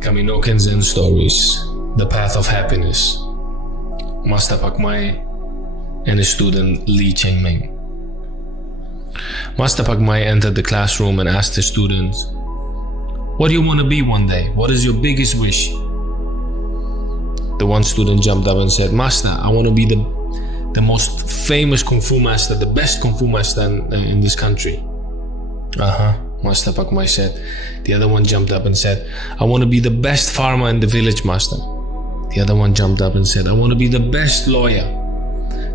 Kaminoken Zen Stories, The Path of Happiness. Master Pak Mei and his student Li Cheng Meng. Master Pak Mei entered the classroom and asked his students, "What do you want to be one day? What is your biggest wish?" The one student jumped up and said, "Master, I want to be the most famous Kung Fu master, the best Kung Fu master in this country." Master Pak Mei said. The other one jumped up and said, "I want to be the best farmer in the village, Master." The other one jumped up and said, "I want to be the best lawyer."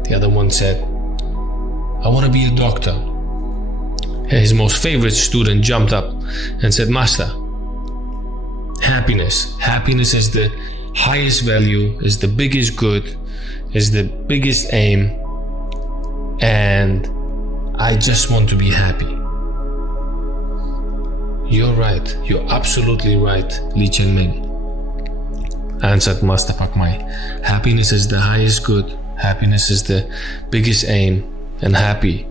The other one said, "I want to be a doctor." And his most favorite student jumped up and said, "Master, happiness. Happiness is the highest value, is the biggest good, is the biggest aim, and I just want to be happy." "You're right. You're absolutely right, Li Cheng Meng," answered Master Pak Mei. "Happiness is the highest good. Happiness is the biggest aim. And happy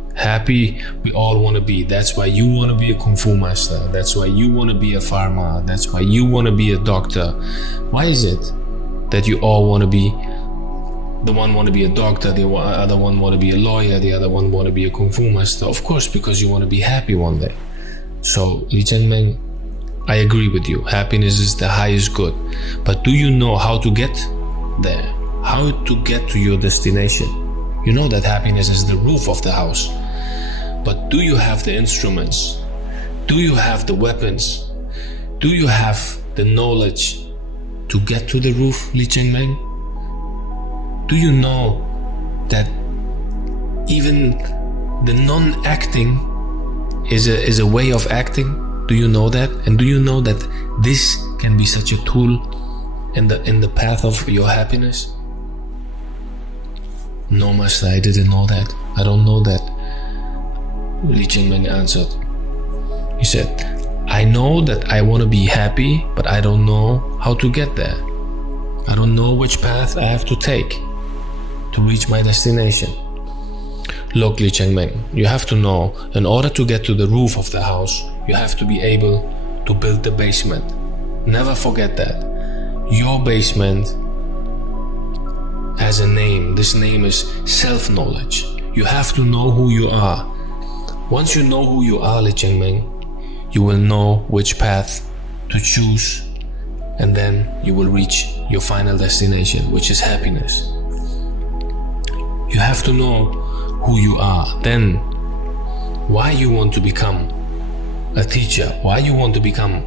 we all want to be. That's why you want to be a Kung Fu master. That's why you want to be a farmer. That's why you want to be a doctor. Why is it that you all want to be, the one want to be a doctor, the other one want to be a lawyer, the other one want to be a Kung Fu master?" Of course, because you want to be happy one day. So, Li Cheng Meng, I agree with you. Happiness is the highest good. But do you know how to get there? How to get to your destination? You know that happiness is the roof of the house. But do you have the instruments? Do you have the weapons? Do you have the knowledge to get to the roof, Li Cheng Meng? Do you know that even the non-acting is a way of acting? Do you know that? And do you know that this can be such a tool in the path of your happiness? "No, Master, I didn't know that. I don't know that," Li Cheng Meng answered. He said, "I know that I want to be happy, but I don't know how to get there. I don't know which path I have to take to reach my destination." Look, Li Cheng Meng, you have to know, in order to get to the roof of the house, you have to be able to build the basement. Never forget that. Your basement has a name. This name is self-knowledge. You have to know who you are. Once you know who you are, Li Cheng Meng, you will know which path to choose, and then you will reach your final destination, which is happiness. You have to know who you are. Then, why you want to become a teacher? Why you want to become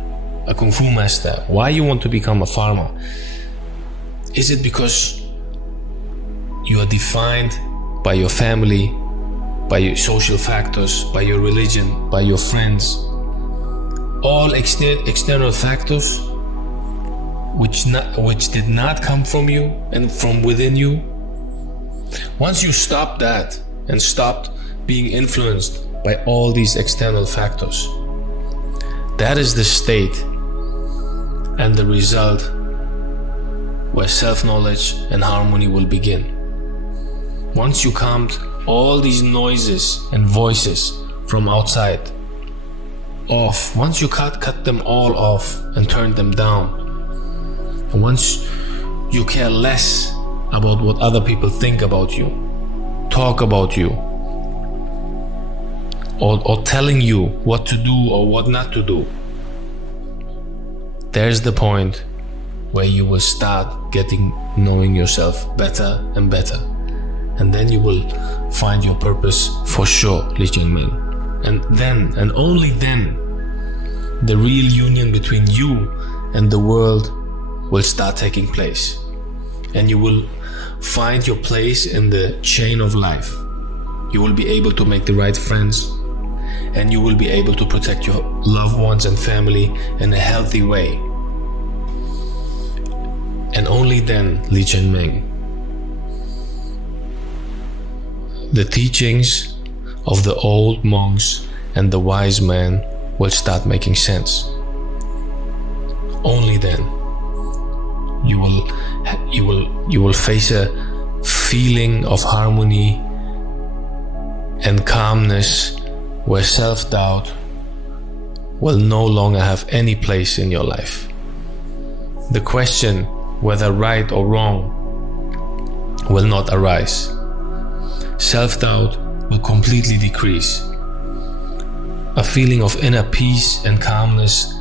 a Kung Fu master? Why you want to become a farmer? Is it because you are defined by your family, by your social factors, by your religion, by your friends? All external factors which did not come from you and from within you? Once you stop that and stopped being influenced by all these external factors, that is the state and the result where self-knowledge and harmony will begin. Once you calmed all these noises and voices from outside off, once you cut them all off and turned them down, and once you care less about what other people think about you, talk about you, or telling you what to do or what not to do, there's the point where you will start knowing yourself better and better. And then you will find your purpose for sure, Li Cheng Meng. And then, and only then, the real union between you and the world will start taking place. And you will find your place in the chain of life. You will be able to make the right friends, and you will be able to protect your loved ones and family in a healthy way. And only then, Li Cheng Meng, the teachings of the old monks and the wise men will start making sense. Only then you will face a feeling of harmony and calmness where self-doubt will no longer have any place in your life. the question whether right or wrong will not arise. Self-doubt will completely decrease. A feeling of inner peace and calmness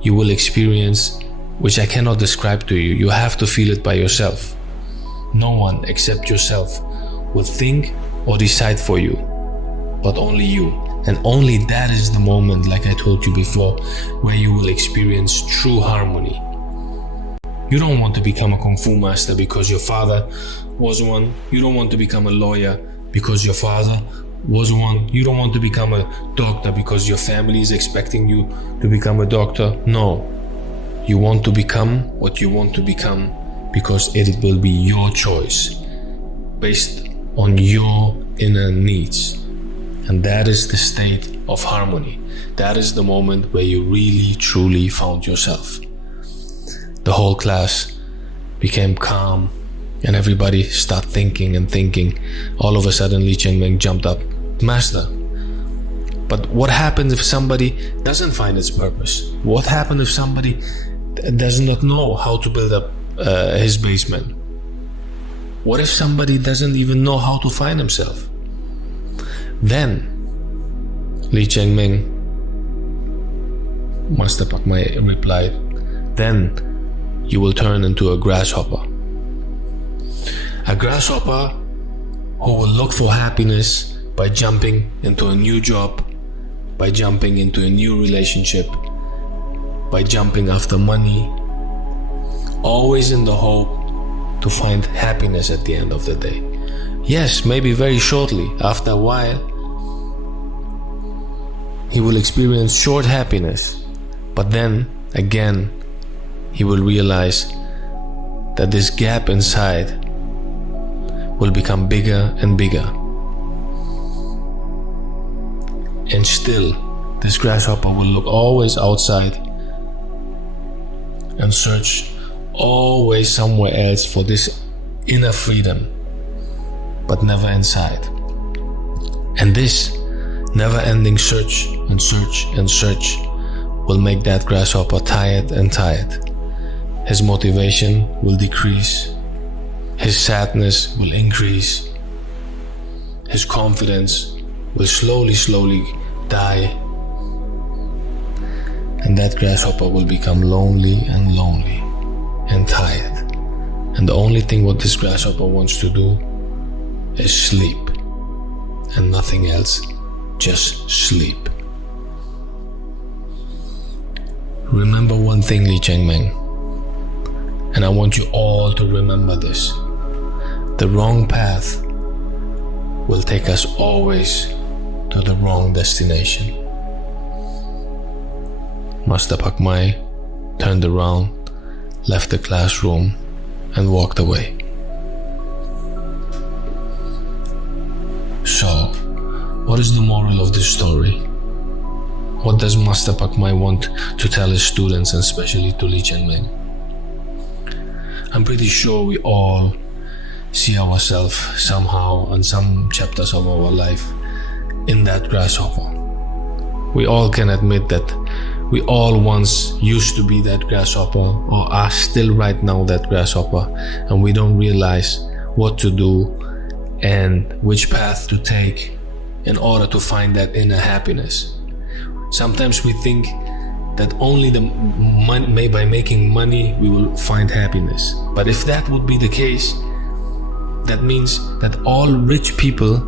you will experience, which I cannot describe to you. You have to feel it by yourself. No one except yourself will think or decide for you, but only you. And only that is the moment, like I told you before, where you will experience true harmony. You don't want to become a Kung Fu master because your father was one. You don't want to become a lawyer because your father was one. You don't want to become a doctor because your family is expecting you to become a doctor. No. You want to become what you want to become because it will be your choice based on your inner needs. And that is the state of harmony. That is the moment where you really, truly found yourself. The whole class became calm and everybody started thinking and thinking. All of a sudden, Li Cheng Meng jumped up. Master, but what happens if somebody doesn't find its purpose? What happens if somebody does not know how to build up his basement? What if somebody doesn't even know how to find himself? Then, Li Cheng Meng, Master Pak Mei replied, then you will turn into a grasshopper. A grasshopper who will look for happiness by jumping into a new job, by jumping into a new relationship, by jumping after money, always in the hope to find happiness at the end of the day. Yes, maybe very shortly, after a while, he will experience short happiness, but then again, he will realize that this gap inside will become bigger and bigger. And still, this grasshopper will look always outside and search always somewhere else for this inner freedom, but never inside. And this never-ending search and search and search will make that grasshopper tired and tired. His motivation will decrease. His sadness will increase. His confidence will slowly die. And that grasshopper will become lonely and tired. And the only thing what this grasshopper wants to do is sleep. And nothing else, just sleep. Remember one thing, Li Cheng Meng, and I want you all to remember this. The wrong path will take us always to the wrong destination. Master Pak Mei turned around, left the classroom, and walked away. So, what is the moral of this story? What does Master Pak Mei want to tell his students, and especially to Li Cheng Meng? I'm pretty sure we all see ourselves somehow in some chapters of our life in that grasshopper. We all can admit that we all once used to be that grasshopper, or are still right now that grasshopper, and we don't realize what to do and which path to take in order to find that inner happiness. Sometimes we think that only by making money we will find happiness. But if that would be the case, that means that all rich people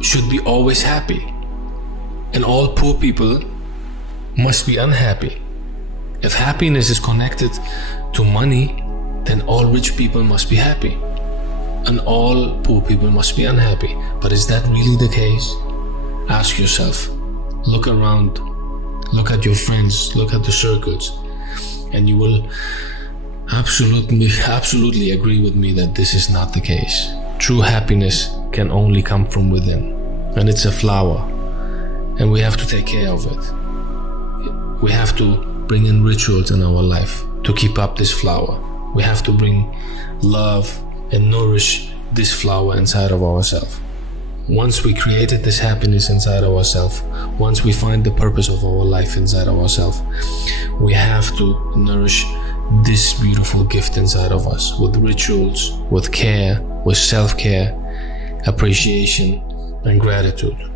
should be always happy, and all poor people must be unhappy. If happiness is connected to money, then all rich people must be happy, and all poor people must be unhappy. But is that really the case? Ask yourself. Look around. Look at your friends. Look at the circles. And you will absolutely agree with me that this is not the case. True happiness can only come from within. And it's a flower. And we have to take care of it. We have to bring in rituals in our life to keep up this flower. We have to bring love and nourish this flower inside of ourselves. Once we created this happiness inside of ourselves, once we find the purpose of our life inside of ourselves, we have to nourish this beautiful gift inside of us with rituals, with care, with self-care, appreciation, and gratitude.